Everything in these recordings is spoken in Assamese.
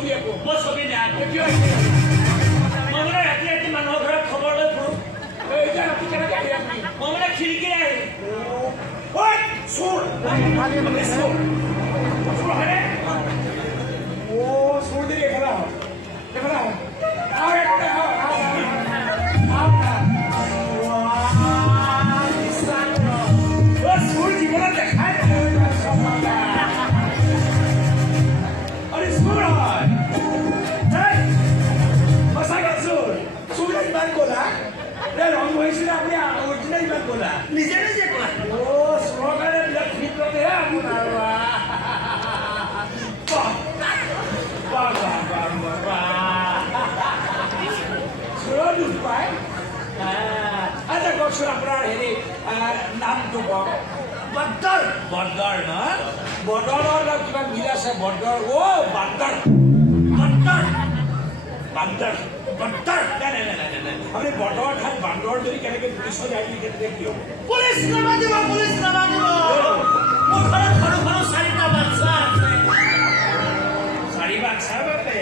ছবি আকৌ মই ছবি নাই কিয় আহিছে মই মানে ৰাতি ৰাতি মানুহৰ ঘৰত খবৰ লৈ ফুৰোঁ এতিয়া ৰাতি কেনেকৈ আহি আপুনি মই মানে খিৰিকীৰে আহিলোঁ ঐ চোৰ চোৰ চোৰ হয়নে চোৰ যদি এইফালে আহক এইফালে আহক আৰু এইফালে আহক চোৰ জীৱনত দেখাই আৰে চোৰ হয় সঁচাকৈ চোৰ চোৰ ইমান ক'লা ৰং হৈছিলে আপুনি অৰিজিনেল ইমান ক'লা নিজে নিজে কোৱা চোৰৰ কাৰণে বিৰাট ফিট লগে আপোনাৰ চোৰৰ দুখ পায় আচ্ছা কওকচোন আপোনাৰ হেৰি নামটো কওক বদ্দৰ বদ্দৰ ন বদৰৰ কিবা মিল আছে বদৰ বান্দৰ বদ্দৰ বান্দৰ বান্দৰ নাই নাই নাই নাই নাই আপুনি বদৰ ঠাইত বান্দৰ যদি কেনেকৈ পুলিচত যায় কেনেকৈ কি হ'ব পুলিচ নামানিব মোৰ ঘৰত সৰু সৰু চাৰিটা বাচ্চা আছে চাৰি বাচ্চা বাপে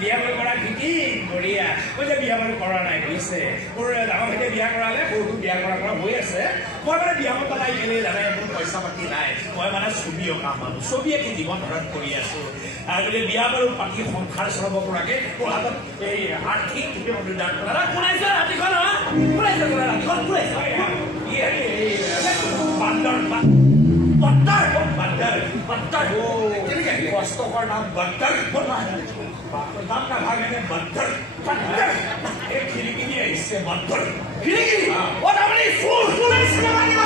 বিয়া বাৰু কৰা ফিটিং বঢ়িয়া মই যে বিয়া বাৰু কৰা নাই বুজিছে মোৰ ডাঙৰ ভাইটিয়ে বিয়া কৰালে সৰুটো বিয়া কৰা হৈ আছে মই মানে বিয়া পতা নাই কেলে জানে মোৰ পইচা পাতি নাই মই মানে ছবি অঁকা মানুহ ছবি আঁকি জীৱন ধাৰণ কৰি আছো গতিকে বিয়া বাৰু পাতি সংসাৰ চলাব পৰাকৈ মোৰ হাতত এই আৰ্থিক অনুদান কৰা শুনাইছে ৰাতিখন কোনাইছে ৰাতিখন কোনাইছে বান্দৰ বান্দৰ বান্দৰ বান্দৰ কেনেকৈ কষ্টকৰ নাম বান্দৰ নাম নাভাগে বান্দৰ বান্দৰ এই খিৰিকি দি আহিছে বান্দৰ খিৰিকি তাৰমানে চোৰ পুলিচ নামানিব